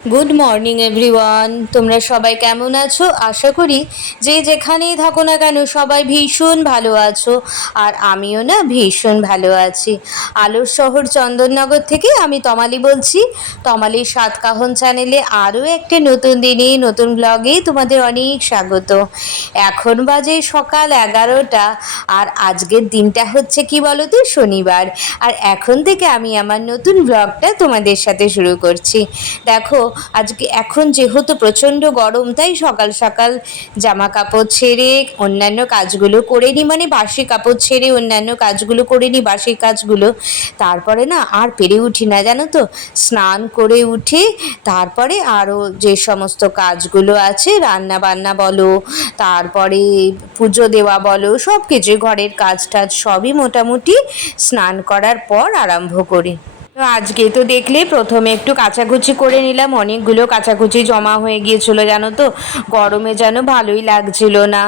Good morning everyone, তোমরা সবাই কেমন আছো? আশা করি যে যেখানেই থাকো না কেন সবাই ভীষণ ভালো আছো। আর আমিও না ভীষণ ভালো আছি। আলোর শহর চন্দননগর থেকে আমি তমালি বলছি। তমালির সাতকাহন চ্যানেলে আরও একটা নতুন দিনে নতুন ব্লগে তোমাদের অনেক স্বাগত। এখন বাজে সকাল 11টা। আর আজকের দিনটা হচ্ছে কি বলো তো, শনিবার। আর এখন থেকে আমি আমার নতুন ব্লগটা তোমাদের সাথে শুরু করছি। দেখো, আজকে এখন যেহেতু প্রচণ্ড গরম, তাই সকাল সকাল জামা কাপড় ছেড়ে অন্যান্য কাজগুলো করে নিই, মানে বাসি কাপড় ছেড়ে অন্যান্য কাজগুলো করে নিই, বাসি কাজগুলো। তারপরে না আর পেরে উঠি না, জানো তো। স্নান করে উঠে তারপরে আরও যে সমস্ত কাজগুলো আছে, রান্না বান্না বলো, তারপরে পুজো দেওয়া বলো, সব কিছু ঘরের কাজ টাজ সবই মোটামুটি স্নান করার পর আরম্ভ করি। তো আজকে তো দেখলে প্রথমে একটু কাচাকুচি করে নিলাম, অনেকগুলো কাচাকুচি জমা হয়ে গিয়েছিলো, জানো তো। গরমে যেন ভালোই লাগছিল না,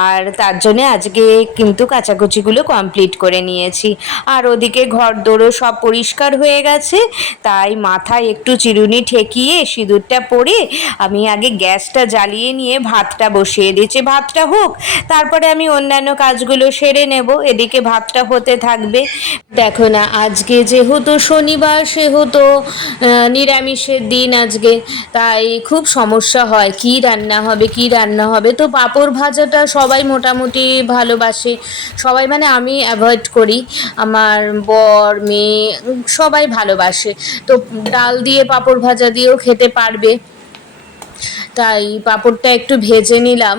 আর তার জন্যে আজকে কিন্তু কাচাকুচিগুলো কমপ্লিট করে নিয়েছি। আর ওদিকে ঘর দোরও সব পরিষ্কার হয়ে গেছে, তাই মাথায় একটু চিরুনি ঠেকিয়ে সিঁদুরটা পরে আমি আগে গ্যাসটা জ্বালিয়ে নিয়ে ভাতটা বসিয়ে দিয়েছি। ভাতটা হোক, তারপরে আমি অন্যান্য কাজগুলো সেরে নেব, এদিকে ভাতটা হতে থাকবে। দেখো না, আজকে যেহেতু শনিবার সেহেতু নিরামিষের দিন আজকে, তাই খুব সমস্যা হয় কি রান্না হবে কি রান্না হবে। তো পাঁপড় ভাজাটা সবাই মোটামুটি ভালোবাসে, সবাই মানে আমি অ্যাভয়েড করি, আমার বর মেয়ে সবাই ভালোবাসে। তো ডাল দিয়ে পাঁপড় ভাজা দিয়েও খেতে পারবে, তাই পাঁপড়টা একটু ভেজে নিলাম।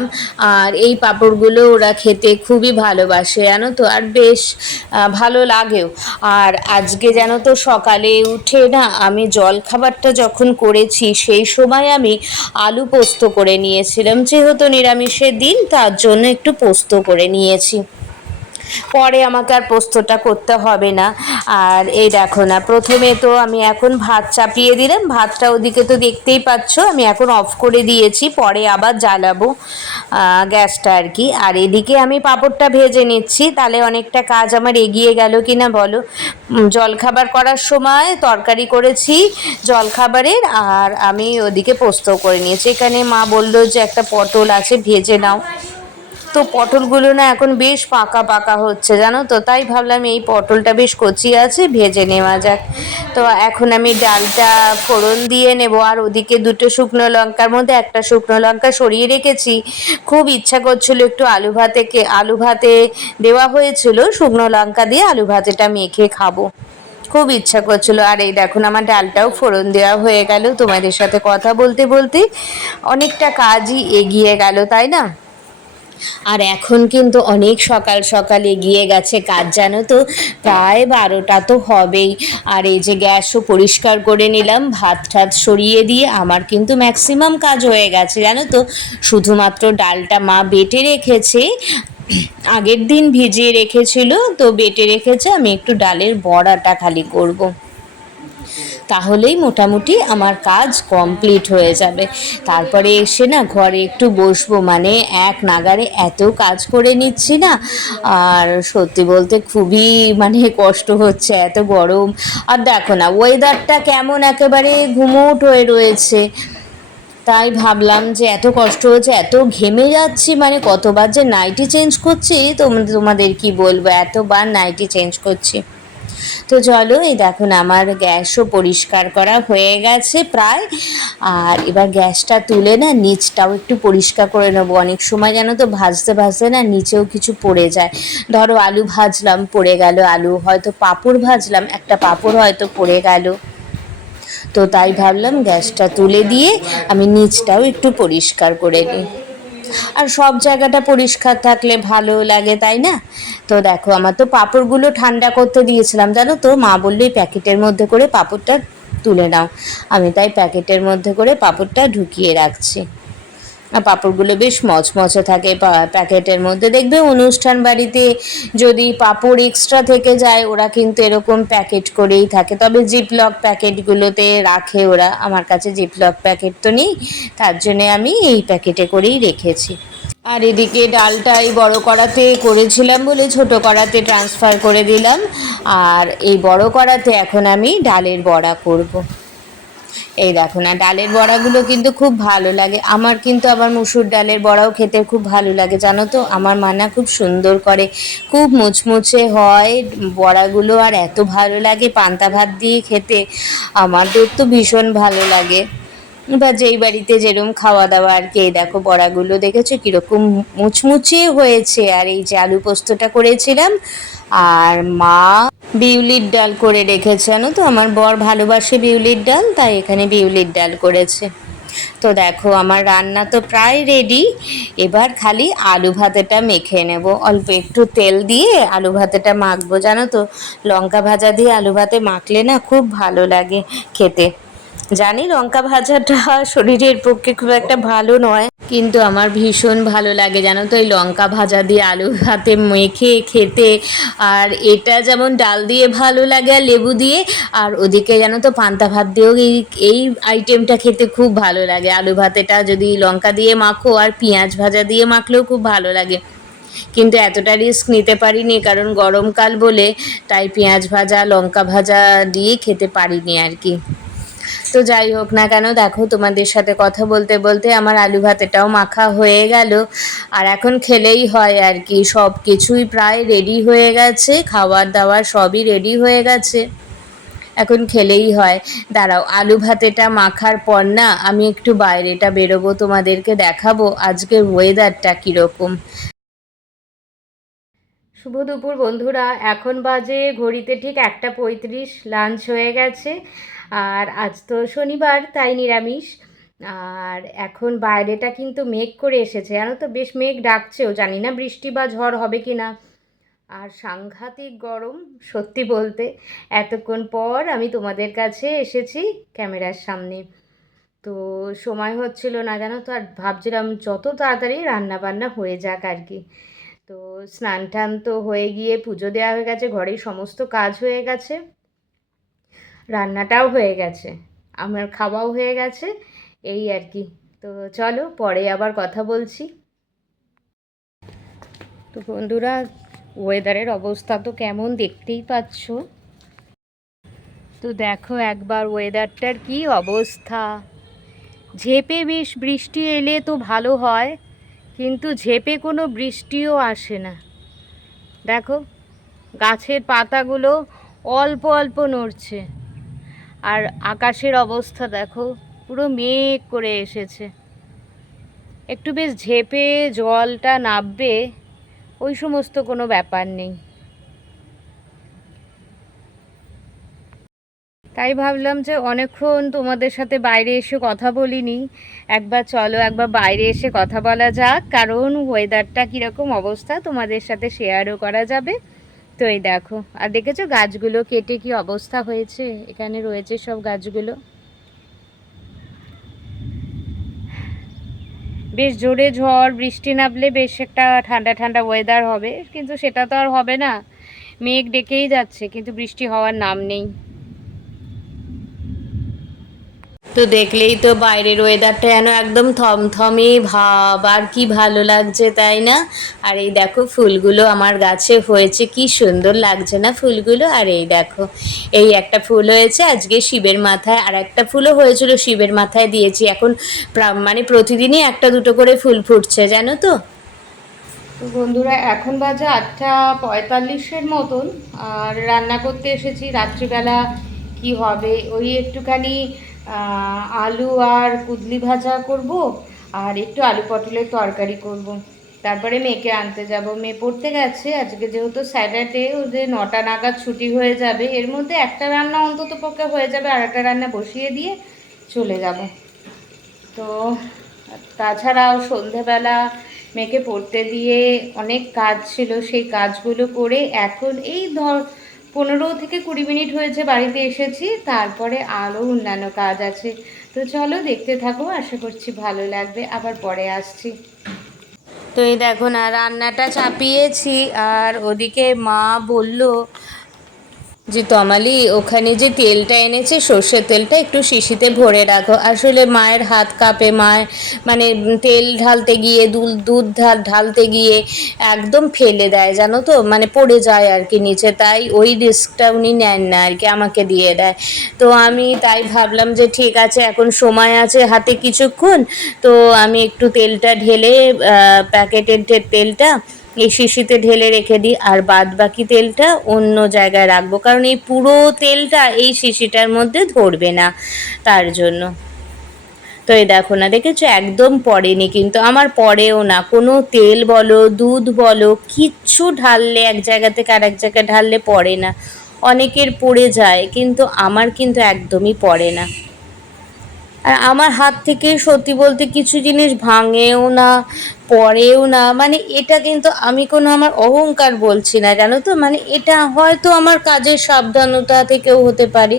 আর এই পাঁপড়গুলো ওরা খেতে খুবই ভালোবাসে, জানো তো, আর বেশ ভালো লাগেও। আর আজকে জানো তো সকালে উঠে না আমি জলখাবারটা যখন করেছি সেই সময় আমি আলু পোস্ত করে নিয়েছিলাম, যেহেতু নিরামিষের দিন তার জন্য একটু পোস্ত করে নিয়েছি। পরে আমাকে আর পোস্তটা করতে হবে না। আর এই দেখো না, প্রথমে তো আমি এখন ভাত চাপিয়ে দিলাম, ভাতটা ওদিকে তো দেখতেই পাচ্ছ আমি এখন অফ করে দিয়েছি, পরে আবার জ্বালাবো গ্যাসটা আর কি। আর এদিকে আমি পাঁপড়টা ভেজে নিচ্ছি, তাহলে অনেকটা কাজ আমার এগিয়ে গেল কি না বলো। জলখাবার করার সময় তরকারি করেছি জলখাবারের, আর আমি ওদিকে পোস্ত করে নিয়েছি। এখানে মা বললো যে একটা পটল আছে ভেজে নাও, তো পটলগুলো না এখন বেশ পাকা পাকা হচ্ছে, জানো তো, তাই ভাবলাম এই পটলটা বেশ কচি আছে, ভেজে নেওয়া যাক। তো এখন আমি ডালটা ফোড়ন দিয়ে নেব। আর ওদিকে দুটো শুকনো লঙ্কার মধ্যে একটা শুকনো লঙ্কা সরিয়ে রেখেছি, খুব ইচ্ছা করছিল একটু আলু ভাতে দেওয়া হয়েছিল, শুকনো লঙ্কা দিয়ে আলু ভাতেটা মেখে খাবো, খুব ইচ্ছা করছিল। আর এই দেখুন আমার ডালটাও ফোড়ন দেওয়া হয়ে গেল। তোমাদের সাথে কথা বলতে বলতে অনেকটা কাজই এগিয়ে গেল, তাই না? আর এখন কিন্তু অনেক সকাল সকাল এগিয়ে গেছে কাজ, জানো তো, প্রায় 12টা তো হবেই। আর এই যে গ্যাসও পরিষ্কার করে নিলাম, ভাত ঠাত সরিয়ে দিয়ে আমার কিন্তু ম্যাক্সিমাম কাজ হয়ে গেছে, জানো তো। শুধুমাত্র ডালটা মা বেটে রেখেছে, আগের দিন ভিজিয়ে রেখেছিল, তো বেটে রেখেছে, আমি একটু ডালের বড়াটা খালি করব, তাহলেই মোটামুটি আমার কাজ কমপ্লিট হয়ে যাবে। তারপরে এসে না ঘরে একটু বসবো, মানে এক নাগারে এত কাজ করে নিচ্ছি না, আর সত্যি বলতে খুবই মানে কষ্ট হচ্ছে, এত গরম। আর দেখো না ওয়েদারটা কেমন একেবারে গুমোট হয়ে রয়েছে, তাই ভাবলাম যে এত কষ্ট হচ্ছে, এত ঘেমে যাচ্ছি, মানে কতবার যে নাইটি চেঞ্জ করছি তোমাদের কি বলবো, এতবার নাইটি চেঞ্জ করছি। তো চলো, এই দেখুন আমার গ্যাসও পরিষ্কার করা হয়ে গেছে প্রায়। আর এবার গ্যাসটা তুলে না নিচটাও একটু পরিষ্কার করে নেবো, অনেক সময় জানো তো ভাজতে ভাজতে না নিচেও কিছু পড়ে যায়। ধরো আলু ভাজলাম পড়ে গেল আলু, হয়তো পাঁপড় ভাজলাম একটা পাঁপড় হয়তো পড়ে গেল, তো তাই ভাবলাম গ্যাসটা তুলে দিয়ে আমি নিচটাও একটু পরিষ্কার করে নিই। আর সব জায়গাটা পরিষ্কার থাকলে ভালো লাগে, তাই না? তো দেখো আমার তো পাঁপড়গুলো ঠান্ডা করতে দিয়েছিলাম, জানো তো, মা বললো এই প্যাকেটের মধ্যে করে পাঁপড়টা তুলে নাও, আমি তাই প্যাকেটের মধ্যে করে পাঁপড়টা ঢুকিয়ে রাখছি। আর পাঁপড়গুলো বেশ মচমচে থাকে প্যাকেটের মধ্যে, দেখবে অনুষ্ঠান বাড়িতে যদি পাঁপড় এক্সট্রা থেকে যায় ওরা কিন্তু এরকম প্যাকেট করেই থাকে, তবে জিপলক প্যাকেটগুলোতে রাখে ওরা, আমার কাছে জিপলক প্যাকেট তো নেই, তার জন্যে আমি এই প্যাকেটে করেই রেখেছি। আর এদিকে ডালটা এই বড় কড়াতে করেছিলাম বলে ছোট কড়াতে ট্রান্সফার করে দিলাম, আর এই বড় কড়াতে এখন আমি ডালের বড়া করব। এই দেখো না, ডালের বড়াগুলো কিন্তু খুব ভালো লাগে আমার, কিন্তু আবার মুসুর ডালের বড়াও খেতে খুব ভালো লাগে জানো তো। আমার মা না খুব সুন্দর করে, খুব মুচমুচে হয় বড়াগুলো, আর এত ভালো লাগে পান্তা ভাত দিয়ে খেতে। আমাদের তো ভীষণ ভালো লাগে, বা যেই বাড়িতে যেরকম খাওয়া দাওয়া আর কি। এই দেখো বড়াগুলো দেখেছো কিরকম মুচমুচে হয়েছে। আর এই যে আলু পোস্তটা করেছিলাম, আর মা বিউলির ডাল করে রেখেছে জানো তো। আমার বর ভালোবাসে বিউলির ডাল, তাই এখানে বিউলির ডাল করেছে। তো দেখো আমার রান্না তো প্রায় রেডি। এবার খালি আলু ভাতেটা মেখে নেব, অল্প একটু তেল দিয়ে আলু ভাতেটা মাখবো জানো তো। লঙ্কা ভাজা দিয়ে আলু ভাতে মাখলে না খুব ভালো লাগে খেতে। জানি লঙ্কা ভাজাটা শরীরের পক্ষে খুব একটা ভালো নয়, কিন্তু আমার ভীষণ ভালো লাগে জানো তো এই লঙ্কা ভাজা দিয়ে আলু ভাতে মেখে খেতে। আর এটা যেমন ডাল দিয়ে ভালো লাগে আর লেবু দিয়ে, আর ওদিকে জানো তো পান্তা ভাত দিয়েও এই এই আইটেমটা খেতে খুব ভালো লাগে। আলু ভাতেটা যদি লঙ্কা দিয়ে মাখো আর পেঁয়াজ ভাজা দিয়ে মাখলেও খুব ভালো লাগে। কিন্তু এতটা রিস্ক নিতে পারিনি কারণ গরমকাল বলে, তাই পেঁয়াজ ভাজা লঙ্কা ভাজা দিয়ে খেতে পারিনি আর কি। তো যাই হোক না কেন, দেখো তোমাদের সাথে কথা বলতে বলতে আমার আলু ভাতেটাও মাখা হয়ে গেল। আর এখন খেলেই হয় আর কি, সব কিছুই প্রায় রেডি হয়ে গেছে, খাবার দাবার সবই রেডি হয়ে গেছে, এখন খেলেই হয়। দাঁড়াও, আলু ভাতেটা মাখার পর না আমি একটু বাইরেটা বেরোবো, তোমাদেরকে দেখাবো আজকের ওয়েদারটা কীরকম। শুভ দুপুর বন্ধুরা, এখন বাজে ঘড়িতে ঠিক 1:35, লাঞ্চ হয়ে গেছে। আর আজ তো শনিবার, তাই নিরামিষ। আর এখন বাইরেটা কিন্তু মেঘ করে এসেছে জানো তো, বেশ মেঘ ডাকছেও, জানি না বৃষ্টি বা ঝড় হবে কি না। আর সাংঘাতিক গরম সত্যি বলতে। এতক্ষণ পর আমি তোমাদের কাছে এসেছি ক্যামেরার সামনে। তো সময় হচ্ছিল না জানো তো, আর ভাবছিলাম যত তাড়াতাড়ি রান্না বান্না হয়ে যাক আর কি। তো স্নান টান তো হয়ে গিয়ে পুজো দেওয়া হয়ে গেছে, ঘরের সমস্ত কাজ হয়ে গেছে, রান্নাটাও হয়ে গেছে, আমার খাওয়াও হয়ে গেছে, এই আর কি। তো চলো পরে আবার কথা বলছি। তো বন্ধুরা, ওয়েদারের অবস্থা তো কেমন দেখতেই পাচ্ছ। তো দেখো একবার ওয়েদারটার কি অবস্থা। ঝেপে বেশ বৃষ্টি এলে তো ভালো হয়, কিন্তু ঝেপে কোনো বৃষ্টিও আসে না। দেখো গাছের পাতাগুলো অল্প অল্প নড়ছে, আর আকাশের অবস্থা দেখো পুরো মেঘ করে এসেছে। একটু বেশ ঝেপে জলটা নামবে ওই সমস্ত কোনো ব্যাপার নেই। তাই ভাবলাম যে অনেকক্ষণ তোমাদের সাথে বাইরে এসে কথা বলিনি, একবার চলো একবার বাইরে এসে কথা বলা যাক, কারণ ওয়েদারটা কীরকম অবস্থা তোমাদের সাথে শেয়ারও করা যাবে। তো এই দেখো, আর দেখেছো গাছগুলো কেটে কি অবস্থা হয়েছে, এখানে রয়েছে সব গাছগুলো। বেশ জোরে ঝড় বৃষ্টি নামলে বেশ একটা ঠান্ডা ঠান্ডা ওয়েদার হবে, কিন্তু সেটা তো আর হবে না। মেঘ ডেকেই যাচ্ছে কিন্তু বৃষ্টি হওয়ার নাম নেই। তো দেখলেই তো বাইরের ওয়েদারটা যেন একদম থমথমে ভাব, আর কি ভালো লাগছে তাই না। আর এই দেখো ফুলগুলো আমার গাছে হয়েছে, কি সুন্দর লাগছে না ফুলগুলো। আর এই দেখো এই একটা ফুল হয়েছে আজকে শিবের মাথায়, আর একটা ফুলও হয়েছিল শিবের মাথায় দিয়েছি। এখন মানে প্রতিদিনই একটা দুটো করে ফুল ফুটছে জানো তো। তো বন্ধুরা এখন বাজে 8:45 মতন, আর রান্না করতে এসেছি। রাত্রিবেলা কি হবে, ওই একটুখানি আলু আর কুদলি ভাজা করব, আর একটু আলু পটলের তরকারি করব। তারপরে মেয়েকে আনতে যাব, মেয়ে পড়তে গেছে আজকে, যেহেতু স্যাটারডে, ওদের 9টা নাগাদ ছুটি হয়ে যাবে। এর মধ্যে একটা রান্না অন্তত পক্ষে হয়ে যাবে, আর একটা রান্না বসিয়ে দিয়ে চলে যাব। তো তাছাড়াও সন্ধেবেলা মেয়েকে পড়তে দিয়ে অনেক কাজ ছিল, সেই কাজগুলো করে এখন এই 15 থেকে 20 মিনিট হয়েছে বাড়িতে এসেছি। তারপরে আরও অন্যান্য কাজ আছে। তো চলো দেখতে থাকো, আশা করছি ভালো লাগবে, আবার পরে আসছি। তো এই দেখো না রান্নাটা চাপিয়েছি, আর ওদিকে মা বলল যে তমালি ওখানে যে তেলটা এনেছে সর্ষের তেলটা একটু শিশিতে ভরে রাখো। আসলে মায়ের হাত কাঁপে, মায়ের মানে তেল ঢালতে গিয়ে দুধ ঢালতে গিয়ে একদম ফেলে দেয় জানো তো, মানে পড়ে যায় আর কি নিচে, তাই ওই রিস্কটা উনি নেন না আর কি, আমাকে দিয়ে দেয়। তো আমি তাই ভাবলাম যে ঠিক আছে এখন সময় আছে হাতে কিছুক্ষণ, তো আমি একটু তেলটা ঢেলে প্যাকেটের তেলটা এই শিশিতে ঢেলে রেখে দিই, আর বাদ বাকি তেলটা অন্য জায়গায় রাখবো, কারণ এই পুরো তেলটা এই শিশিটার মধ্যে ধরবে না, তার জন্য। তো এই দেখো না, দেখেছো একদম পড়েনি, কিন্তু আমার পড়েও না কোনো তেল বলো দুধ বলো, কিচ্ছু ঢাললে এক জায়গা থেকে আর এক জায়গায় ঢাললে পড়ে না। অনেকের পড়ে যায়, কিন্তু আমার কিন্তু একদমই পড়ে না। আর আমার হাত থেকে সত্যি বলতে কিছু জিনিস ভাঙেও না, পড়েও না, মানে এটা কিন্তু আমি কোনো আমার অহংকার বলছি না জানো তো, মানে এটা হয়তো আমার কাজের সাবধানতা থেকেও হতে পারে।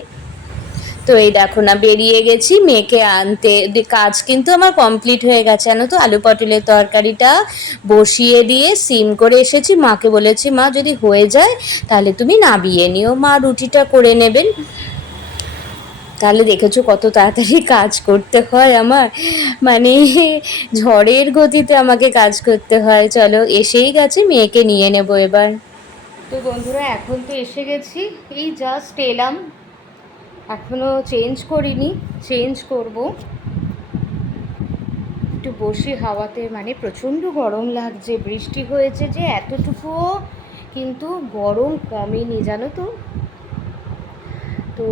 তো এই দেখো না বেরিয়ে গেছি মেয়েকে আনতে, কাজ কিন্তু আমার কমপ্লিট হয়ে গেছে জানো তো। আলু পটলের তরকারিটা বসিয়ে দিয়ে সিম করে এসেছি, মাকে বলেছি মা যদি হয়ে যায় তাহলে তুমি নামিয়ে নিও, মা রুটিটা করে নেবেন। তাহলে দেখেছো কত তাড়াতাড়ি কাজ করতে হয় আমার, মানে ঝড়ের গতিতে আমাকে কাজ করতে হয়। চলো এসেই গেছে, মেয়েকে নিয়ে নেব এবার। তো বন্ধুরা এখন তো এসে গেছি, এই জাস্ট এলাম, এখনও চেঞ্জ করিনি, চেঞ্জ করব। একটু বসি হাওয়াতে, মানে প্রচণ্ড গরম লাগছে, বৃষ্টি হয়েছে যে এতটুকুও কিন্তু গরম কমেনি জানো তো। তো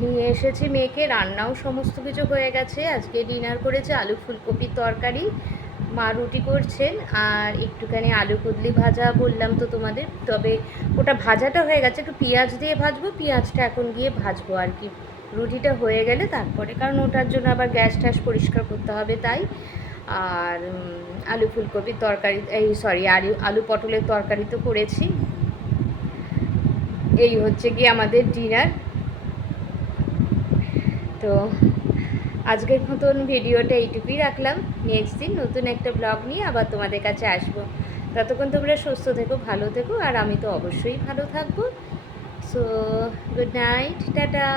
নিয়ে এসেছি মেয়েকে, রান্নাও সমস্ত কিছু হয়ে গেছে। আজকে ডিনার করেছে আলু ফুলকপির তরকারি, মা রুটি করছেন, আর একটুখানি আলু কুদলি ভাজা বললাম তো তোমাদের, তবে ওটা ভাজাটা হয়ে গেছে, একটু পেঁয়াজ দিয়ে ভাজবো, পেঁয়াজটা এখন গিয়ে ভাজবো আর কি, রুটিটা হয়ে গেলে তারপরে, কারণ ওটার জন্য আবার গ্যাস ট্যাস পরিষ্কার করতে হবে তাই। আর আলু ফুলকপির তরকারি, এই সরি আলু পটলের তরকারি তো করেছি। এই হচ্ছে কি আমাদের ডিনার। তো আজকের মতন ভিডিওটা এইটুকুই রাখলাম, নেক্সট দিন নতুন একটা ব্লগ নিয়ে আবার তোমাদের কাছে আসবো। ততক্ষণ তোমরা সুস্থ থেকো, ভালো থেকো, আর আমি তো অবশ্যই ভালো থাকবো। So good night, tata.